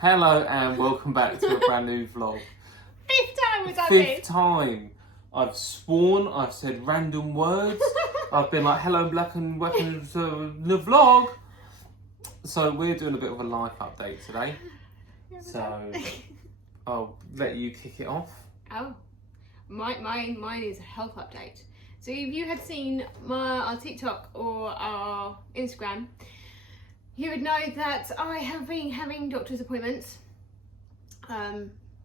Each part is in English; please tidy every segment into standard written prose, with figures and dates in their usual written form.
Hello and welcome back to a brand new vlog. Fifth time we've done this. Fifth time. I've sworn, I've said random words. I've been like, hello black and welcome to the vlog. So we're doing a bit of a life update today. So I'll let you kick it off. Oh, mine is a health update. So if you had seen our TikTok or our Instagram, you would know that I have been having doctor's appointments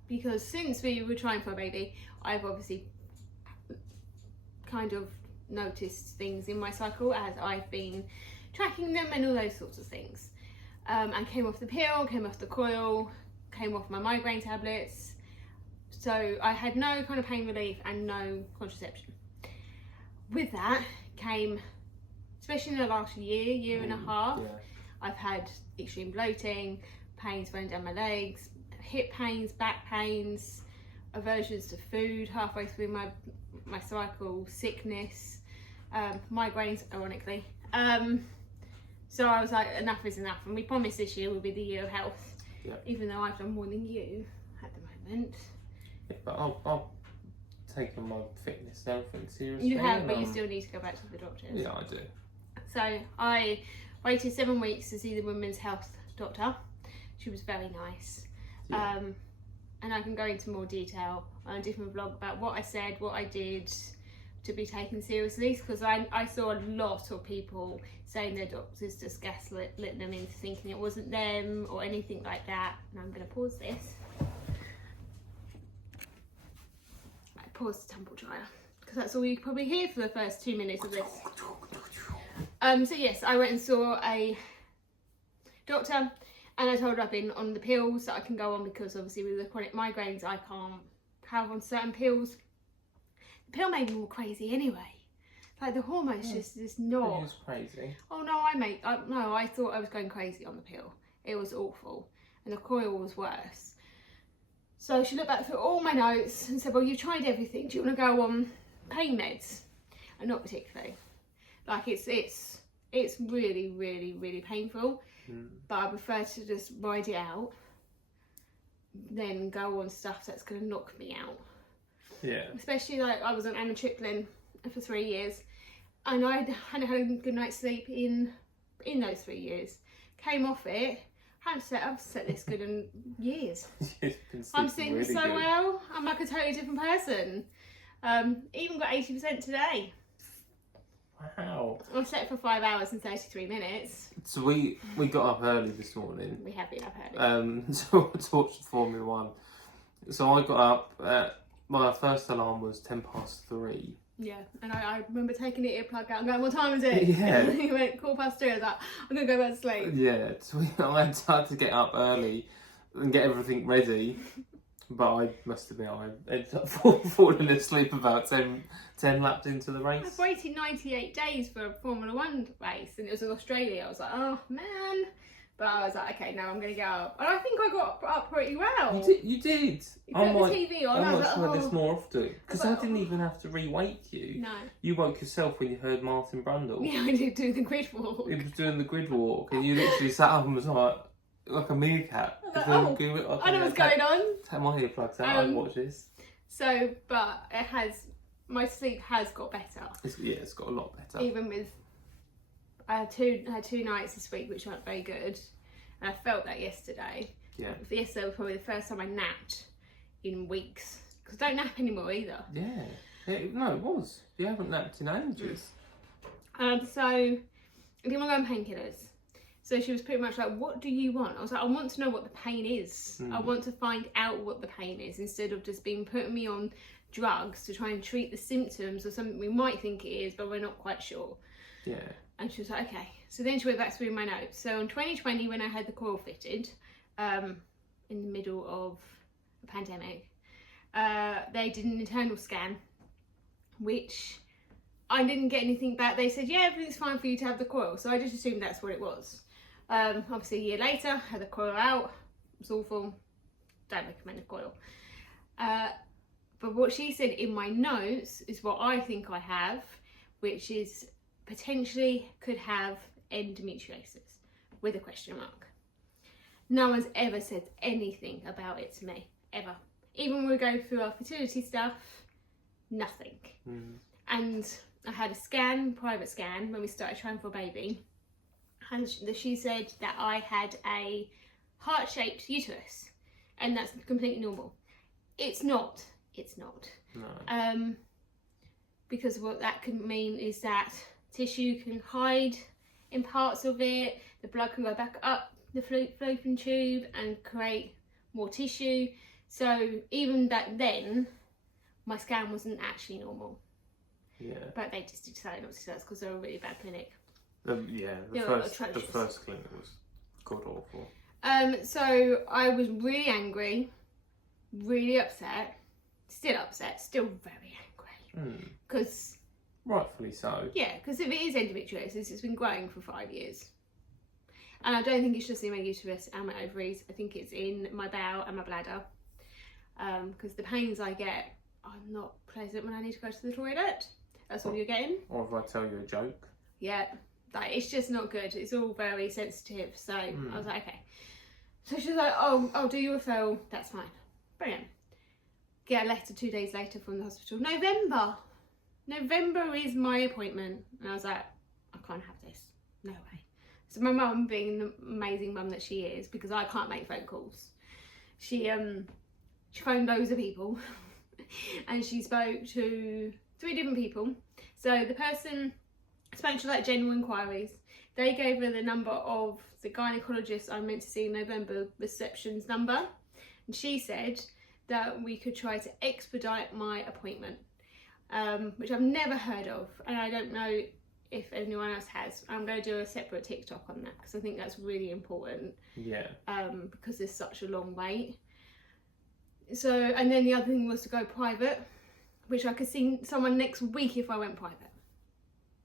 because since we were trying for a baby, I've obviously kind of noticed things in my cycle as I've been tracking them and all those sorts of things. And came off the pill, came off the coil, came off my migraine tablets. So I had no kind of pain relief and no contraception. With that came, especially in the last year and a half, I've had extreme bloating, pains running down my legs, hip pains, back pains, aversions to food halfway through my cycle, sickness, migraines, ironically. So I was like, enough is enough, and we promised this year will be the year of health, even though I've done more than you at the moment. Yeah, but I'll take on my fitness and everything seriously. You have, but you still need to go back to the doctors. Yeah, I do. So I waited 7 weeks to see the women's health doctor. She was very nice. Yeah. And I can go into more detail on a different vlog about what I said, what I did to be taken seriously, because I saw a lot of people saying their doctors just gaslit them into thinking it wasn't them or anything like that. And I'm going to pause this. I paused the tumble dryer because that's all you probably hear for the first 2 minutes of this. So yes, I went and saw a doctor and I told her I've been on the pills that I can go on because obviously with the chronic migraines I can't have on certain pills. The pill made me more crazy anyway. Like the hormones just not. It is crazy. Oh no, I thought I was going crazy on the pill. It was awful. And the coil was worse. So she looked back through all my notes and said, well, you've tried everything. Do you want to go on pain meds? And not particularly. Like it's really, really, really painful. But I prefer to just ride it out than go on stuff that's going to knock me out. Yeah. Especially like I was on amitriptyline for 3 years and I hadn't had a good night's sleep in those 3 years. Came off it. I've set this good in years. I'm sleeping really so good. Well. I'm like a totally different person. Even got 80% today. Wow. I slept for 5 hours and 33 minutes. So we got up early this morning. We have been up early. To watch Formula 1. So I got up, my first alarm was 3:10. Yeah, and I remember taking the earplug out and going, what time is it? Yeah. He went 3:15. I was like, I'm going to go back to sleep. Yeah, so I had to get up early and get everything ready. But I must admit, I ended up falling asleep about 10 laps into the race. I've waited 98 days for a Formula 1 race and it was in Australia. I was like, oh man. But I was like, okay, now I'm going to get up. And I think I got up pretty well. You did. You put the TV on. I was might like, try this more often. Because I didn't even have to re-wake you. No. You woke yourself when you heard Martin Brundle. Yeah, I did do the grid walk. He was doing the grid walk and you literally sat up and was like a meerkat. I was like, I know what's going on. Take my earplugs out and watch this. So, but my sleep has got better. It's got a lot better. Even with, I had two nights this week which weren't very good. And I felt that yesterday. Yeah. Yesterday was probably the first time I napped in weeks. Because I don't nap anymore either. Yeah. No, it was. You haven't napped in ages. So, I didn't want to go on painkillers. So she was pretty much like, what do you want? I was like, I want to know what the pain is. I want to find out what the pain is instead of just putting me on drugs to try and treat the symptoms of something we might think it is, but we're not quite sure. Yeah. And she was like, okay. So then she went back through my notes. So in 2020, when I had the coil fitted, in the middle of a pandemic, they did an internal scan, which I didn't get anything back. They said, yeah, everything's fine for you to have the coil. So I just assumed that's what it was. Obviously a year later, had the coil out. It was awful. Don't recommend the coil. But what she said in my notes is what I think I have, which is potentially could have endometriosis with a question mark. No one's ever said anything about it to me, ever. Even when we go through our fertility stuff, nothing. And I had a scan, private scan, when we started trying for a baby. And she said that I had a heart-shaped uterus. And that's completely normal. It's not. It's not. No. Because what that can mean is that tissue can hide in parts of it, the blood can go back up the fallopian tube and create more tissue. So even back then, my scan wasn't actually normal. Yeah. But they just decided not to do that because they were a really bad clinic. The first clinic was god awful. So I was really angry, really upset, still very angry. Because rightfully so. Yeah, because if it is endometriosis, it's been growing for 5 years. And I don't think it's just in my uterus and my ovaries. I think it's in my bowel and my bladder. Because the pains I get are not pleasant when I need to go to the toilet. That's all you're getting. Or if I tell you a joke. Yeah, like it's just not good. It's all very sensitive. So I was like, okay. So she's like, oh, I'll do your referral. That's fine. Brilliant. Get a letter 2 days later from the hospital. November is my appointment. And I was like, I can't have this. No way. So my mum, being the amazing mum that she is, because I can't make phone calls, she phoned loads of people and she spoke to 3 different people. So the person spoke to like general inquiries. They gave her the number of the gynaecologist I'm meant to see in November, reception's number. And she said that we could try to expedite my appointment, which I've never heard of. And I don't know if anyone else has. I'm going to do a separate TikTok on that because I think that's really important. Yeah. Because there's such a long wait. So, and then the other thing was to go private, which I could see someone next week if I went private.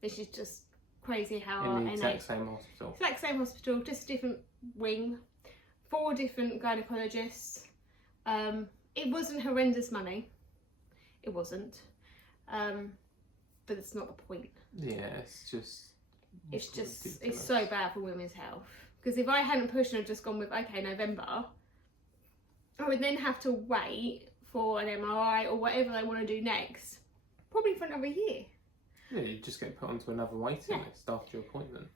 This is just crazy how in the exact same hospital. Exact same hospital, just a different wing, 4 different gynecologists. It wasn't horrendous money. It wasn't. But it's not the point. Yeah, it's ridiculous. It's so bad for women's health. Because if I hadn't pushed and just gone with, okay, November, I would then have to wait for an MRI or whatever they want to do next, probably for another year. Yeah, you just get put onto another waiting list after your appointment.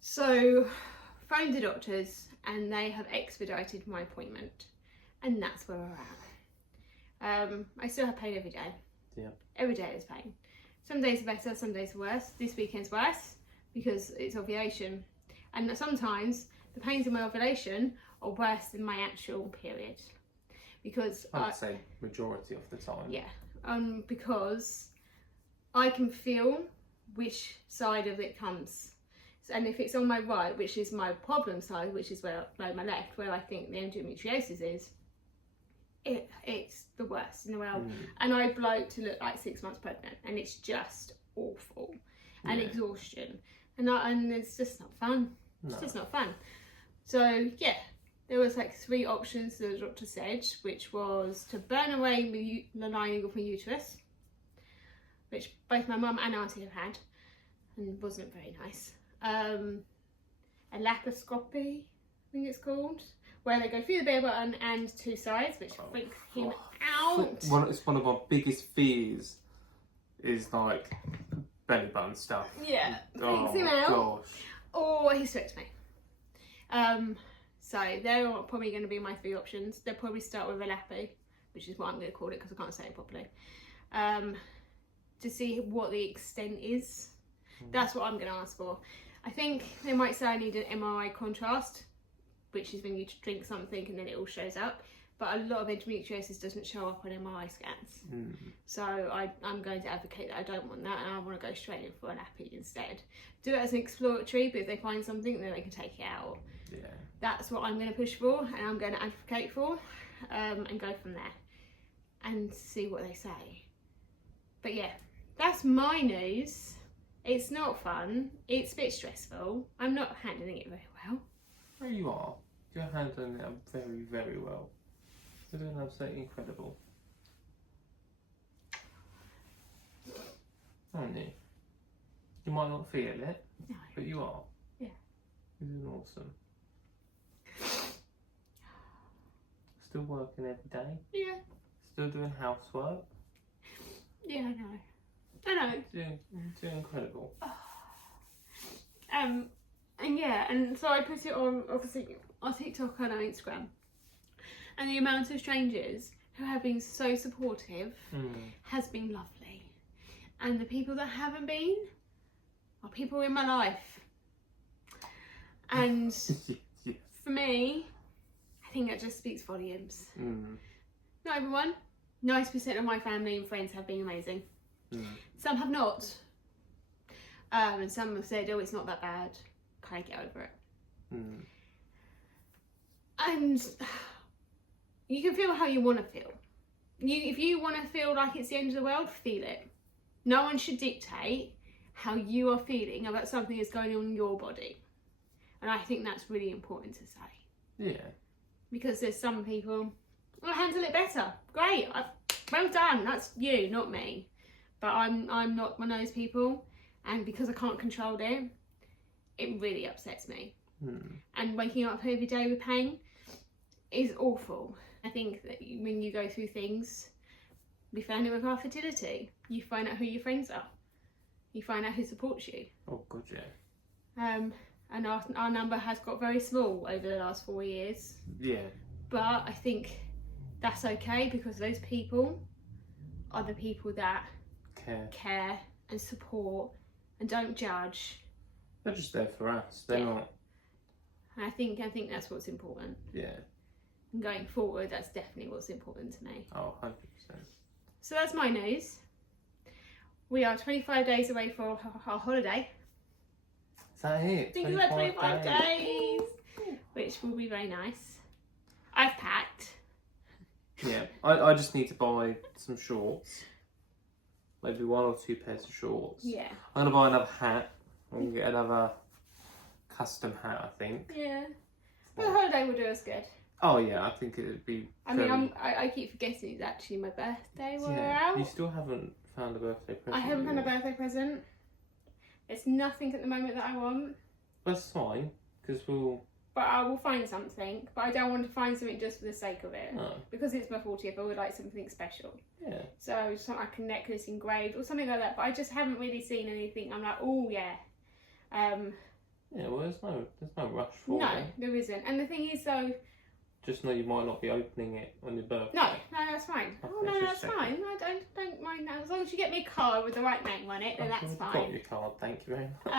So, phoned the doctors and they have expedited my appointment, and that's where we're at. I still have pain every day. Yeah. Every day there's pain. Some days are better, some days are worse. This weekend's worse because it's ovulation, and sometimes the pains in my ovulation are worse than my actual period. Because I'd say majority of the time. Yeah, because I can feel which side of it comes. And if it's on my right, which is my problem side, which is where my left, where I think the endometriosis is, it's the worst in the world. And I bloat to look like 6 months pregnant, and it's just awful. And exhaustion. And it's just not fun. No. It's just not fun. So yeah, there was like 3 options the doctor said, which was to burn away the lining of my uterus, which both my mum and auntie have had, and wasn't very nice. A laparoscopy, I think it's called, where they go through the belly button and 2 sides, which freaks him out. It's one of my biggest fears, is like belly button stuff. Yeah, freaks him out. Gosh. Or hysterectomy. So they're probably going to be my 3 options. They'll probably start with a lappy, which is what I'm going to call it because I can't say it properly. To see what the extent is. That's what I'm going to ask for. I think they might say I need an MRI contrast, which is when you drink something and then it all shows up. But a lot of endometriosis doesn't show up on MRI scans. So I'm going to advocate that I don't want that, and I want to go straight in for an lappy instead. Do it as an exploratory, but if they find something, then they can take it out. Yeah. That's what I'm going to push for, and I'm going to advocate for, and go from there and see what they say. But yeah, that's my news. It's not fun. It's a bit stressful. I'm not handling it very well. There you are. You're handling it very, very well. You're doing absolutely incredible. Aren't you? You might not feel it, No. but you are. Yeah. You're doing awesome. Still working every day. Yeah. Still doing housework. Yeah, I know. Doing incredible. And yeah, and so I put it on, obviously, on TikTok and on Instagram. And the amount of strangers who have been so supportive has been lovely. And the people that haven't been are people in my life. And for me, I think that just speaks volumes. Not everyone. 90% of my family and friends have been amazing. Some have not. And some have said, oh, it's not that bad. Can I get over it? And you can feel how you want to feel. If you want to feel like it's the end of the world, feel it. No one should dictate how you are feeling about something that's going on in your body. And I think that's really important to say. Yeah. Because there's some people, I handle it better. Great. Well done. That's you, not me. But I'm not one of those people. And because I can't control it, it really upsets me. And waking up every day with pain is awful. I think that when you go through things, we found it with our fertility. You find out who your friends are. You find out who supports you. Oh, good, yeah. And our number has got very small over the last 4 years. Yeah. But I think that's okay because those people are the people that care and support and don't judge. They're just there for us. They're not. And I think that's what's important. Yeah. And going forward, that's definitely what's important to me. Oh, 100%. So that's my news. We are 25 days away for our holiday. Is that it? I think it's about 25 days. Which will be very nice. I've packed. Yeah, I just need to buy some shorts. Maybe 1 or 2 pairs of shorts. Yeah. I'm going to buy another hat. I'm going to get another custom hat, I think. Yeah. But the holiday will do us good. Oh yeah, I think it would be. I keep forgetting it's actually my birthday when we're out. You still haven't found a birthday present. I haven't found a birthday present. There's nothing at the moment that I want. That's fine, because we'll. But I will find something. But I don't want to find something just for the sake of it. No. Because it's my 40th, I would like something special. Yeah. So something like a necklace engraved or something like that. But I just haven't really seen anything. I'm like, oh yeah. Yeah, well, there's no rush for it. No, there isn't. And the thing is, though. Just know you might not be opening it on your birthday. No, that's fine. Okay, Oh no, that's fine. I don't mind that. As long as you get me a card with the right name on it, then that's I've fine. got your card, thank you very much.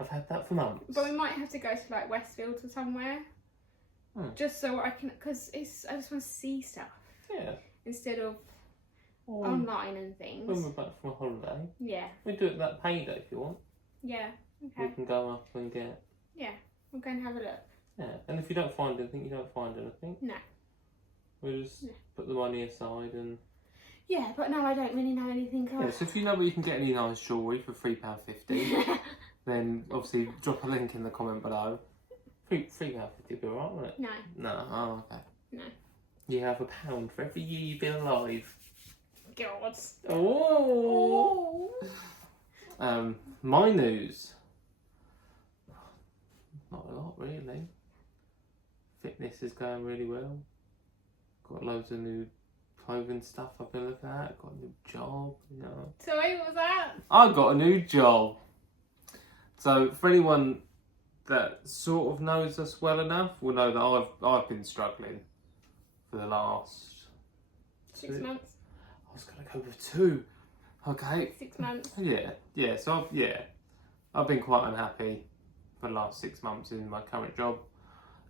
I've had that for months. But we might have to go to like Westfield or somewhere, just so I can, because I just want to see stuff. Yeah. Instead of online and things. When we're back from a holiday. Yeah. We do it that payday if you want. Yeah. Okay. We can go up and get. Yeah, we'll go and have a look. Yeah, and if you don't find anything, you don't find anything. No. We'll just put the money aside and. Yeah, but no, I don't really know anything. Yeah, so if you know where you can get any nice jewellery for £3.50, then obviously drop a link in the comment below. £3.50 would be alright, wouldn't it? No. No, oh okay. No. You have £1 for every year you've been alive. God. Oh. My news. Not a lot really. Fitness is going really well. Got loads of new clothing stuff I've been looking at. Got a new job, you know. Sorry, what was that? I got a new job. So for anyone that sort of knows us well enough will know that I've been struggling for the last 6 months. I was gonna go with 2. Okay. 6 months. Yeah. So I've been quite unhappy for the last 6 months in my current job.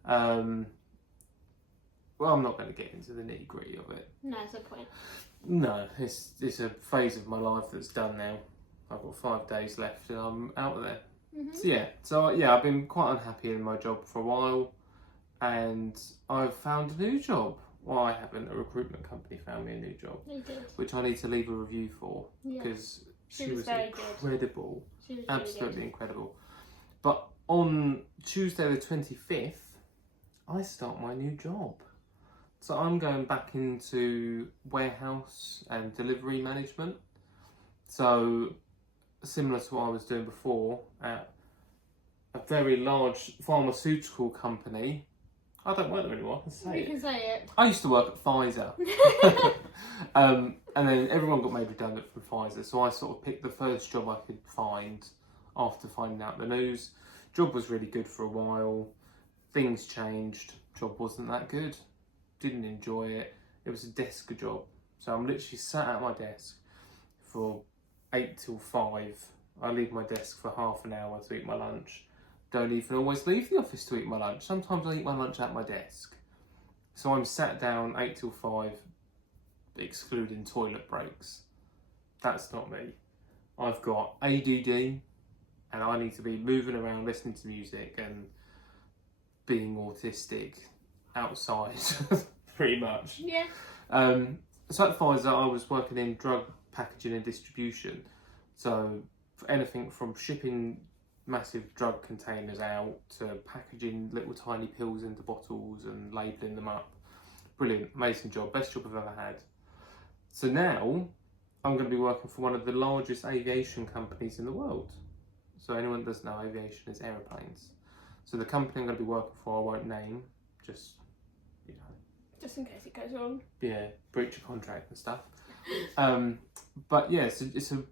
Well, I'm not going to get into the nitty gritty of it. No, it's no point. No, it's a phase of my life that's done now. I've got 5 days left and I'm out of there. So I've been quite unhappy in my job for a while, and I've found a new job. Well, I haven't. A recruitment company found me a new job, which I need to leave a review for because she was incredible, She was absolutely really incredible. But on Tuesday the 25th, I start my new job. So I'm going back into warehouse and delivery management. So similar to what I was doing before at a very large pharmaceutical company I don't work there anymore, I can say You it. can say it. I used to work at Pfizer. And then everyone got made redundant from Pfizer, so I sort of picked the first job I could find after finding out the news. Job was really good for a while. Things changed. Job wasn't that good. Didn't enjoy it. It was a desk job. So I'm literally sat at my desk for 8 till 5. I leave my desk for half an hour to eat my lunch. Don't even always leave the office to eat my lunch. Sometimes I eat my lunch at my desk. So I'm sat down 8 till 5, excluding toilet breaks. That's not me. I've got ADD and I need to be moving around, listening to music and being autistic outside, pretty much. Yeah. So at Pfizer, I was working in drug packaging and distribution. So for anything from shipping massive drug containers out to packaging little tiny pills into bottles and labelling them up. Brilliant, amazing job, best job I've ever had. So now I'm going to be working for one of the largest aviation companies in the world. So anyone that doesn't know, aviation is aeroplanes. So the company I'm going to be working for, I won't name, just, you know. Just in case it goes wrong. Yeah, breach of contract and stuff. But yeah, it's a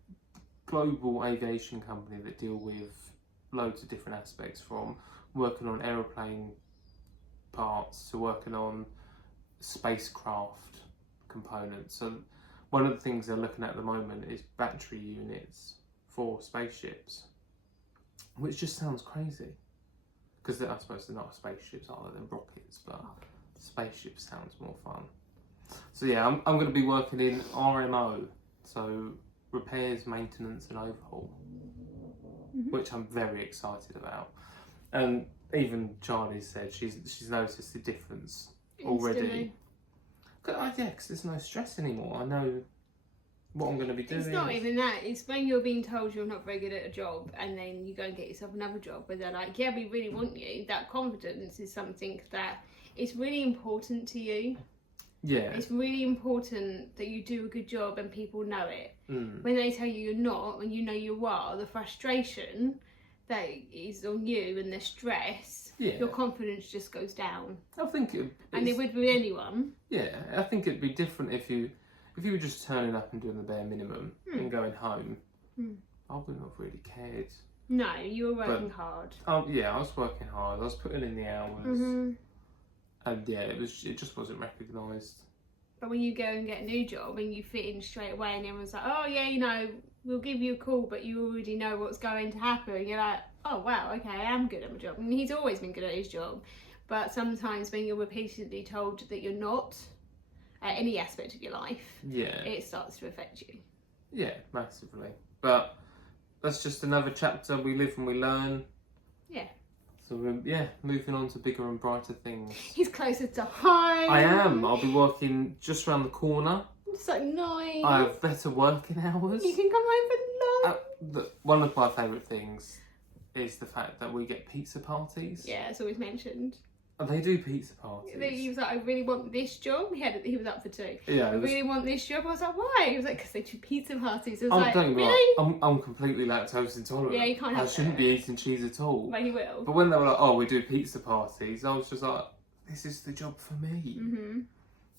global aviation company that deal with loads of different aspects, from working on aeroplane parts to working on spacecraft components. So one of the things they're looking at the moment is battery units for spaceships, which just sounds crazy. Because I suppose they're not spaceships other than rockets, but spaceships sounds more fun. So yeah, I'm going to be working in RMO, so repairs, maintenance and overhaul, which I'm very excited about. And even Charlie said she's noticed the difference already. Yeah, because there's no stress anymore. I know what I'm going to be doing. It's not even that. It's when you're being told you're not very good at a job and then you go and get yourself another job where they're like, yeah, we really want you. That confidence is something that is really important to you. Yeah. It's really important that you do a good job and people know it. When they tell you you're not, and you know you are, the frustration that is on you and the stress, your confidence just goes down. I think and it would with anyone. Yeah, I think it'd be different if you were just turning up and doing the bare minimum and going home. I wouldn't have really cared. No, you were working hard. Yeah, I was working hard. I was putting in the hours. And yeah, it just wasn't recognised. But when you go and get a new job and you fit in straight away and everyone's like, oh yeah, you know, we'll give you a call, but you already know what's going to happen. You're like, oh wow, okay, I am good at my job. And he's always been good at his job. But sometimes when you're repeatedly told that you're not at any aspect of your life, it starts to affect you. Yeah, massively. But that's just another chapter. We live and we learn. Yeah. So moving on to bigger and brighter things. He's closer to home. I am. I'll be working just around the corner. So nice. I have better working hours. You can come home for lunch. One of my favourite things is the fact that we get pizza parties. Yeah, it's always mentioned. They do pizza parties. He was like, I really want this job. He was up for 2. Yeah, I really want this job. I was like, why? He was like, because they do pizza parties. I was like, don't get me really? wrong, I'm completely lactose intolerant. Yeah, you can't have I shouldn't be eating cheese at all. But he will. But when they were like, oh, we do pizza parties, I was just like, this is the job for me.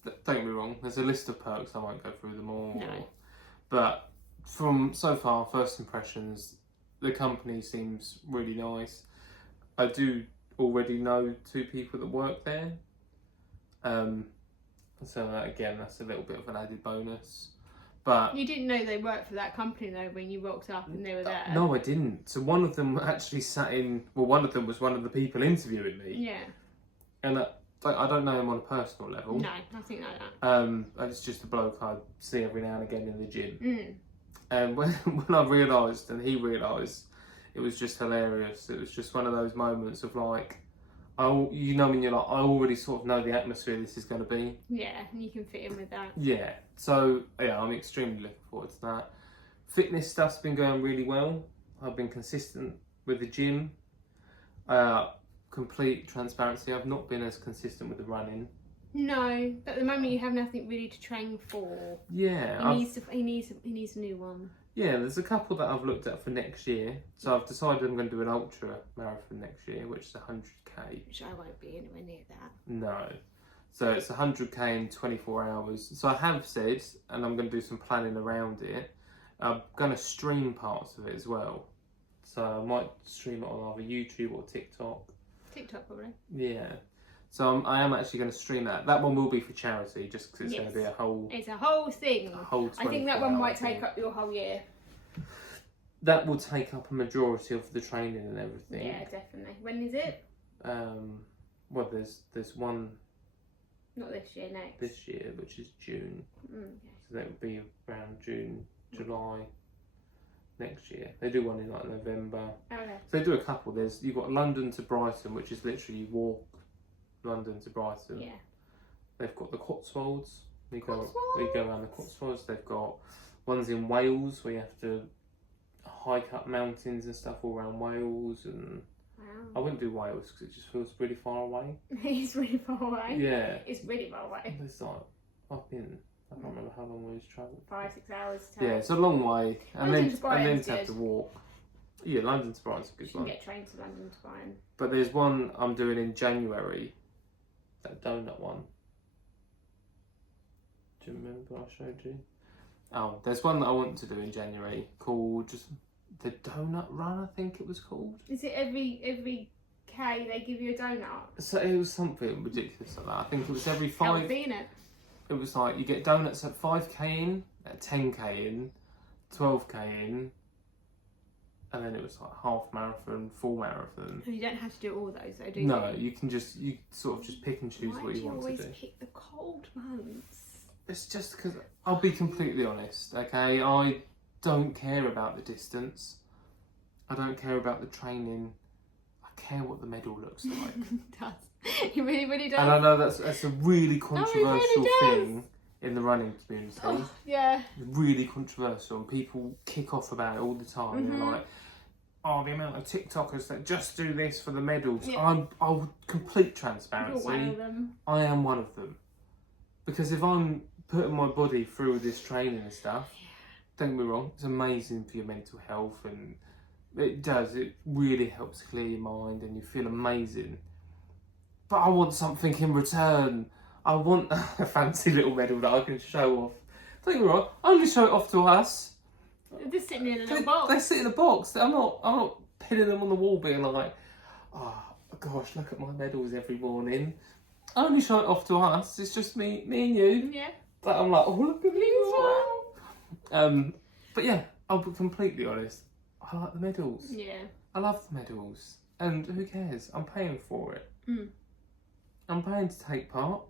Don't get me wrong, there's a list of perks. I won't go through them all. No. But from so far, first impressions, the company seems really nice. I do already know 2 people that work there, so again that's a little bit of an added bonus. But you didn't know they worked for that company though when you rocked up and they were there? No, I didn't. So one of them actually sat in, well, one of them was one of the people interviewing me. Yeah. And I don't know him on a personal level. No, nothing like that. It's just a bloke I see every now and again in the gym. And when I realised and he realised, it was just hilarious. It was just one of those moments of like, you know, when you're like, I already sort of know the atmosphere this is going to be. Yeah, and you can fit in with that. Yeah, so yeah, I'm extremely looking forward to that. Fitness stuff's been going really well. I've been consistent with the gym. Complete transparency, I've not been as consistent with the running. No, but at the moment you have nothing really to train for. Yeah, he needs a new one. Yeah, there's a couple that I've looked at for next year. So I've decided I'm going to do an ultra marathon next year, which is 100k. Which I won't be anywhere near that. No. So it's 100k in 24 hours. So I have said, and I'm going to do some planning around it, I'm going to stream parts of it as well. So I might stream it on either YouTube or TikTok. TikTok probably. Yeah. So I am actually going to stream that. That one will be for charity, just because it's going to be a whole... It's a whole thing. I think that one might take up your whole year. That will take up a majority of the training and everything. Yeah, definitely. When is it? Well, there's one... Not this year, next. This year, which is June. Okay. So that would be around June, July next year. They do one in like November. Okay. So they do a couple. You've got London to Brighton, which is literally you walk London to Brighton. Yeah. They've got the Cotswolds. We go around the Cotswolds. They've got ones in Wales where you have to hike up mountains and stuff all around Wales. And wow. I wouldn't do Wales because it just feels really far away. It's really far away. Yeah. It's really far away. It's like I can't remember how long we've travelled. 5-6 hours. Yeah, it's a long way, and then to have good. to walk. Yeah, London to Brighton's a good You one. can get trained to London to Brighton. But there's one I'm doing in January. That donut one. Do you remember I showed you? Oh, there's one that I want to do in January called just the Donut Run, I think it was called. Is it every K they give you a donut? So it was something ridiculous like that. I think it was every How would 5. be in it? It was like you get donuts at 5k in, at 10k in, 12k in, and then it was like half marathon, full marathon. You don't have to do all those though, do you? No, you sort of just pick and choose what you want to do. Why do you always pick the cold months? It's just because, I'll be completely honest, okay? I don't care about the distance. I don't care about the training. I care what the medal looks like. It does. It really, really does. And I know that's a really controversial thing in the running community. Oh, yeah. Really controversial, and people kick off about it all the time. They're like, oh, the amount of TikTokers that just do this for the medals. Yeah. I'm complete transparency. You're one of them. I am one of them. Because if I'm putting my body through this training and stuff, don't get me wrong, it's amazing for your mental health, and it really helps clear your mind and you feel amazing. But I want something in return. I want a fancy little medal that I can show off. Don't get me wrong, I only show it off to us. They're sitting in a little box. They sit in a box. I'm not pinning them on the wall being like, oh gosh, look at my medals every morning. I only show it off to us. It's just me and you. Yeah. But I'm like, oh, look at me as well. But yeah, I'll be completely honest. I like the medals. Yeah. I love the medals. And who cares? I'm paying for it. Mm. I'm paying to take part.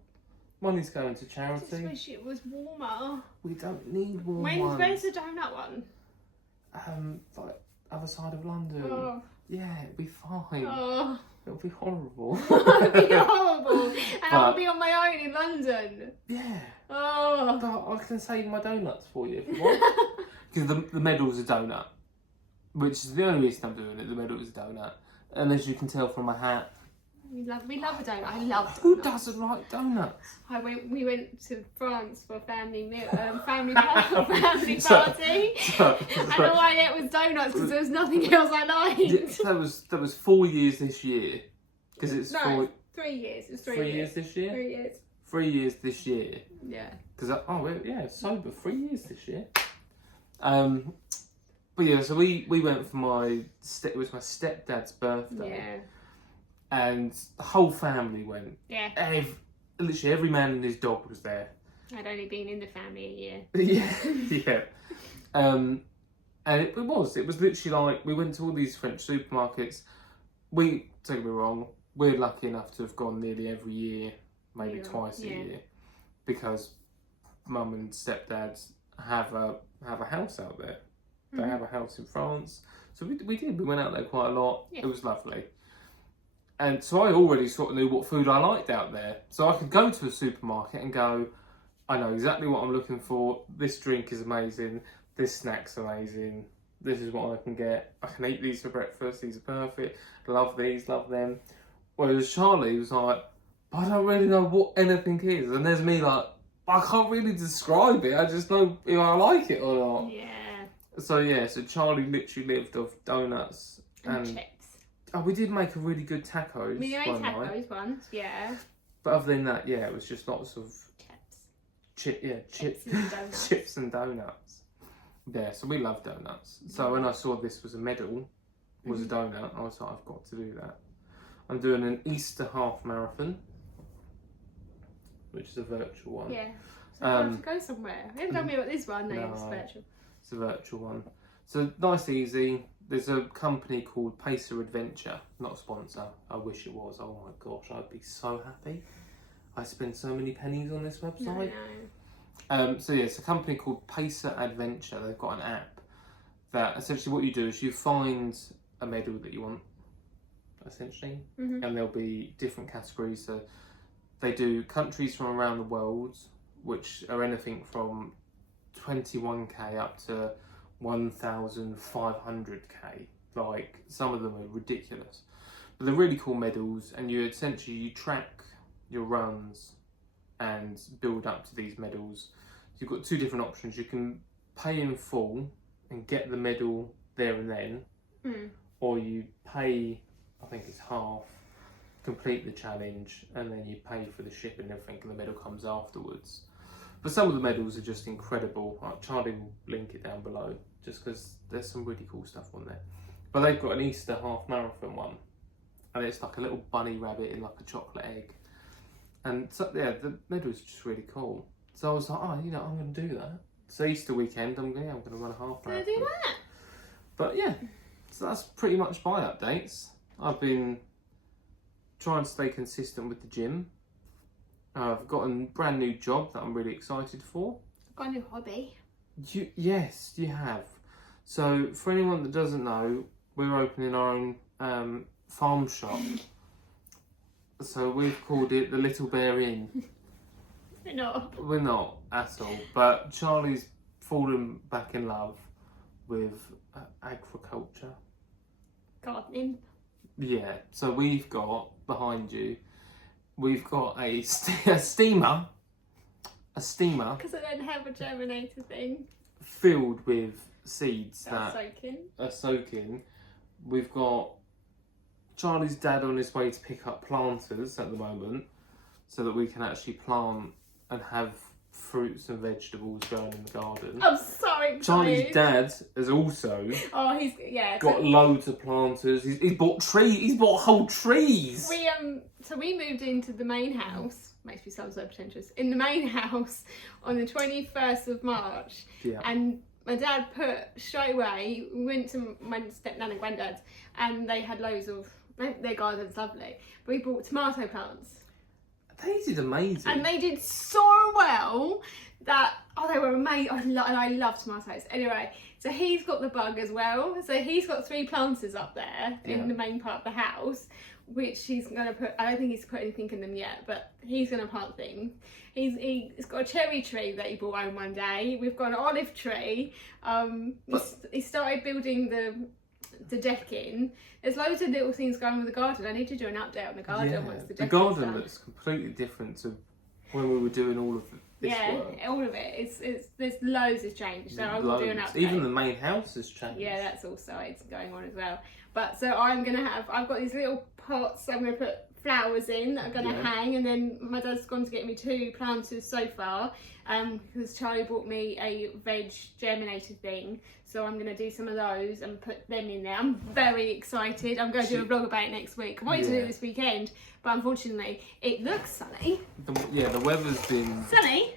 Money's going to I charity. just wish it was warmer. We don't need warm ones. Where's the donut one? Like other side of London. Oh. Yeah, it'll be fine. Oh. It'll be horrible. It would be horrible. And I'll be on my own in London. Yeah. Oh. But I can save my donuts for you if you want. Because the medal's a donut. Which is the only reason I'm doing it. The medal is a donut. And as you can tell from my hat. We love a donut. I love donuts. Who doesn't like donuts? We went to France for a family meal, family party, and all I ate was donuts because there was nothing else I liked. Yeah, that was 4 years this year, because it's 3 years. It's 3 3 years. years this year. 3 years. 3 years this year. Yeah. Because sober 3 years this year. But yeah, so we went for it was my stepdad's birthday. Yeah. And the whole family went. Yeah. Literally every man and his dog was there. I'd only been in the family a year. Yeah. And it was literally like, we went to all these French supermarkets. Don't get me wrong, we're lucky enough to have gone nearly every year, maybe twice a year, because mum and stepdad have a house out there. They have a house in France. So we went out there quite a lot. Yeah. It was lovely. And so I already sort of knew what food I liked out there. So I could go to a supermarket and go, I know exactly what I'm looking for. This drink is amazing. This snack's amazing. This is what I can get. I can eat these for breakfast. These are perfect. Love these, love them. Whereas Charlie was like, I don't really know what anything is. And there's me like, I can't really describe it. I just know if I like it or not. Yeah. So yeah, so Charlie literally lived off donuts And chips. Oh, we did make a really good tacos. We made one tacos night. once, yeah. But other than that, yeah, it was just lots of Chips and donuts. chips and donuts. Yeah, so we love donuts. So when I saw this was a medal, was a donut, I was like, I've got to do that. I'm doing an Easter half marathon, which is a virtual one. Yeah. So I have to go somewhere. You haven't told me about this one, no, it's virtual. It's a virtual one. So nice, easy. There's a company called Pacer Adventure, not a sponsor. I wish it was. Oh my gosh, I'd be so happy. I spend so many pennies on this website. No. So yeah, it's a company called Pacer Adventure. They've got an app that essentially what you do is you find a medal that you want, essentially, and there'll be different categories. So they do countries from around the world, which are anything from 21k up to 1,500k. Like, some of them are ridiculous, but they're really cool medals, and you track your runs and build up to these medals. You've got two different options. You can pay in full and get the medal there and then, or you pay, I think it's half, complete the challenge, and then you pay for the shipping and everything, and the medal comes afterwards. But some of the medals are just incredible. Charlie will link it down below, just because there's some really cool stuff on there. But they've got an Easter half marathon one, and it's like a little bunny rabbit in like a chocolate egg. And so, yeah, the medal is just really cool. So I was like, I'm going to do that. It's Easter weekend, I'm going to run a half marathon. Gonna do that? But yeah, so that's pretty much my updates. I've been trying to stay consistent with the gym. I've got a brand new job that I'm really excited for. I've got a new hobby. Yes, you have. So for anyone that doesn't know, we're opening our own farm shop. So we've called it the Little Bear Inn. We're not at all. But Charlie's fallen back in love with agriculture. Gardening. Yeah. So we've got, behind you, we've got a steamer. A steamer. Because I don't have a germinator thing. Filled with seeds that are soaking. We've got Charlie's dad on his way to pick up planters at the moment, so that we can actually plant and have fruits and vegetables growing in the garden. I'm so excited. Charlie's dad has also got loads of planters. He's bought trees. He's bought whole trees. We moved into the main house. Makes me sound so pretentious. In the main house on the 21st of March. Yeah. And my dad put straight away. We went to my stepnan and granddad's, and they had loads of their garden's lovely. We bought tomato plants. They did amazing. And they did so well that, they were amazing. And I love tomatoes. Anyway, so he's got the bug as well. So he's got 3 planters up there in the main part of the house, which he's going to put, I don't think he's put anything in them yet, but he's going to plant things. He's got a cherry tree that he brought home one day. We've got an olive tree. He started building the decking. There's loads of little things going with the garden. I need to do an update on the garden once the garden done. looks completely different to when we were doing all of this work. All of it. It's there's loads has changed. So I will do an update. Even the main house has changed. Yeah, that's also it's going on as well. But so I've got these little pots I'm gonna put flowers in that are gonna hang, and then my dad's gone to get me 2 planters so far, because Charlie bought me a veg germinator thing, so I'm gonna do some of those and put them in there. I'm very excited. I'm going to do a vlog about it next week. I wanted to do it this weekend, but unfortunately it looks sunny. The weather's been sunny.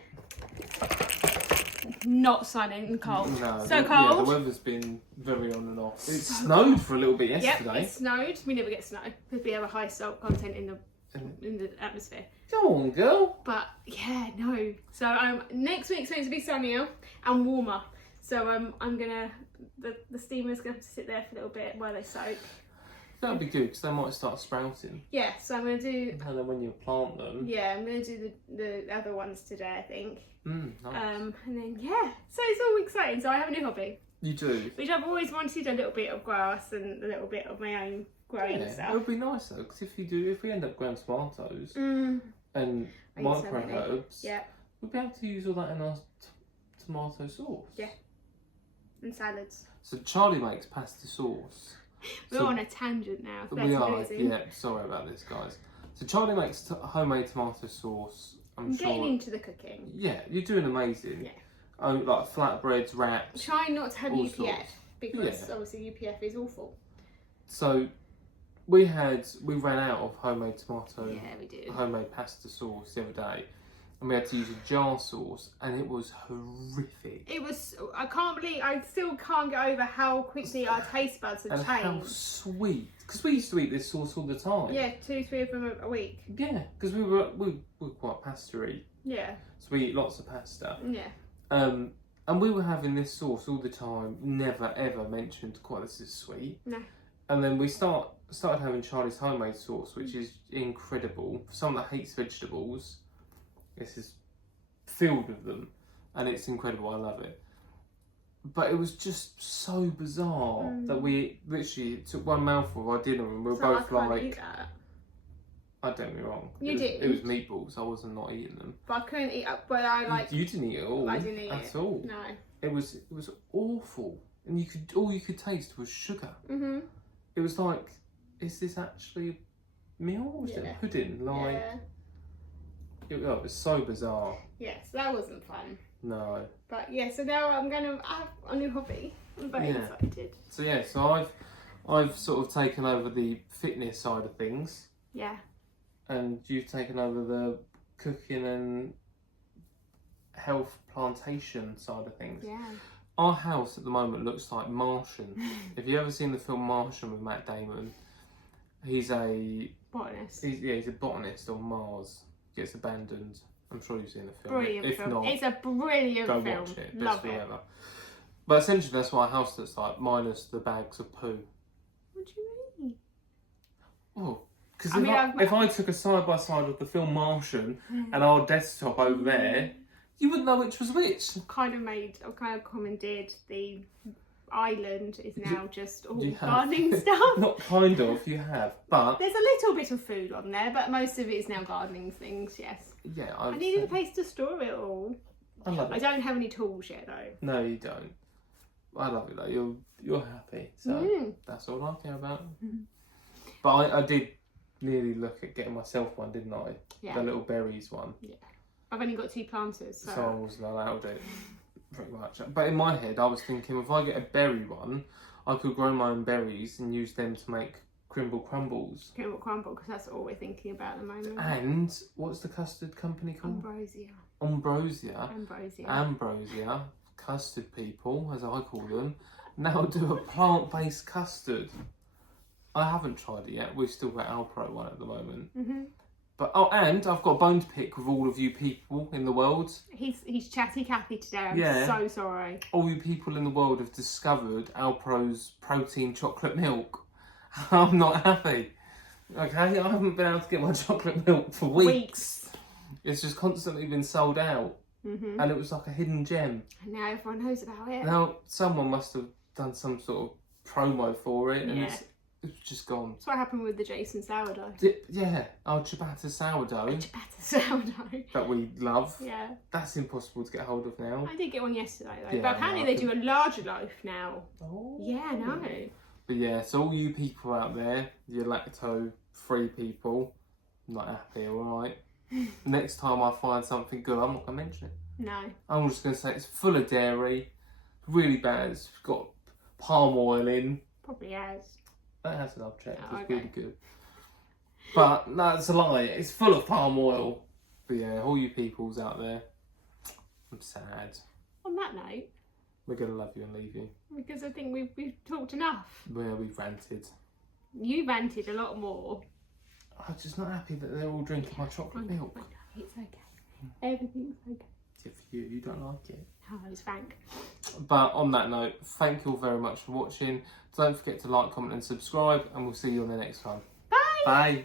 Not sunny and cold. No, so cold. Yeah, the weather's been very on and off. It snowed for a little bit yesterday. Yep, it snowed. We never get snow because we have a high salt content in the atmosphere. Go on, girl. But yeah, no. So next week's going to be sunnier and warmer. So I'm gonna the steamer's gonna have to sit there for a little bit while they soak. That'll be good because they might start sprouting. Yeah, so I'm gonna do. And then when you plant them. Yeah, I'm gonna do the other ones today, I think. Nice. And then so it's all exciting. So I have a new hobby. You do. Which I've always wanted, a little bit of grass and a little bit of my own growing stuff. It would be nice though, because if we end up growing tomatoes and micro herbs, we'll be able to use all that in our tomato sauce. Yeah. And salads. So Charlie makes pasta sauce. We're on a tangent now. We are, yeah. Sorry about this, guys. So Charlie makes homemade tomato sauce. I'm getting sure. into the cooking. Yeah, you're doing amazing. Yeah. Oh, like flatbreads, wraps. Try not to have all UPF sorts. because obviously UPF is awful. So we ran out of homemade tomato. Yeah, we did. Homemade pasta sauce the other day, and we had to use a jar sauce, and it was horrific. It was. I still can't get over how quickly our taste buds have and changed. how sweet, because we used to eat this sauce all the time. Yeah, 2-3 of them a week. Yeah, because we were quite pasta-y. Yeah. So we eat lots of pasta. Yeah. And we were having this sauce all the time. Never ever mentioned quite this is sweet. No. And then we started having Charlie's homemade sauce, which is incredible. For someone that hates vegetables, this is filled with them, and it's incredible. I love it. But it was just so bizarre that we literally took one mouthful of our dinner, and we were both like, eat that. I don't get me wrong. You did. It was meatballs. I wasn't not eating them. But I couldn't eat up. But I like. You didn't eat it all. I didn't eat at it all. No. It was awful, and all you could taste was sugar. Mhm. It was like, is this actually a meal? Or was it pudding? Like, it was so bizarre. Yes, that wasn't fun. No. But yeah, so now I'm gonna have a new hobby. I'm very excited. So yeah, so I've sort of taken over the fitness side of things. Yeah. And you've taken over the cooking and health plantation side of things. Yeah. Our house at the moment looks like Martian. Have you ever seen the film Martian with Matt Damon? He's a botanist. He's a botanist on Mars. Gets abandoned. I'm sure you've seen the film. Brilliant if film. not, It's a brilliant go film. watch it. Love Best film it. ever. But essentially, that's what our house looks like, minus the bags of poo. What do you mean? Oh, because if I took a side by side of the film Martian and our desktop over there, you wouldn't know which was which. I've kind of commandeered the island is now just all You have. gardening stuff. Not kind of, you have, but There's a little bit of food on there, but most of it is now gardening things, yes. yeah, I needed a place to store it all. I love I it. don't have any tools yet though. No, you don't. I love it though. You're happy, so that's all I care about. But I did nearly look at getting myself one, didn't I? Yeah. The little berries one. Yeah. I've only got 2 planters, so. So I wasn't allowed it, pretty much. But in my head, I was thinking if I get a berry one, I could grow my own berries and use them to make Crimble Crumbles. Crimble Crumble, because that's all we're thinking about at the moment. And what's the custard company called? Ambrosia. Ambrosia. Custard people, as I call them, now do a plant-based custard. I haven't tried it yet. We've still got Alpro one at the moment. But and I've got a bone to pick with all of you people in the world. He's chatty Cathy today. I'm so sorry. All you people in the world have discovered Alpro's protein chocolate milk. I'm not happy. Okay, I haven't been able to get my chocolate milk for weeks. It's just constantly been sold out. And it was like a hidden gem. And now everyone knows about it. Now, someone must have done some sort of promo for it, and it's just gone. That's what happened with the Jason sourdough. Our ciabatta sourdough. Ciabatta sourdough. That we love. Yeah. That's impossible to get hold of now. I did get one yesterday though. Yeah, but apparently they do a larger loaf now. Oh. Yeah, no. But yeah, so all you people out there, you lacto-free people, not happy, alright? Next time I find something good, I'm not going to mention it. No. I'm just going to say it's full of dairy, really bad, it's got palm oil in. Probably has. That has an object, Oh, it's really good. But no, it's a lie, it's full of palm oil. But yeah, all you peoples out there, I'm sad. On that note, We're going to love you and leave you. because I think we've talked enough. Where we've ranted. You ranted a lot more. I'm just not happy that they're all drinking my chocolate milk. It's okay. Everything's okay. Yeah, for you don't like it. Oh, it's Frank. But on that note, thank you all very much for watching. Don't forget to like, comment and subscribe, and we'll see you on the next one. Bye! Bye!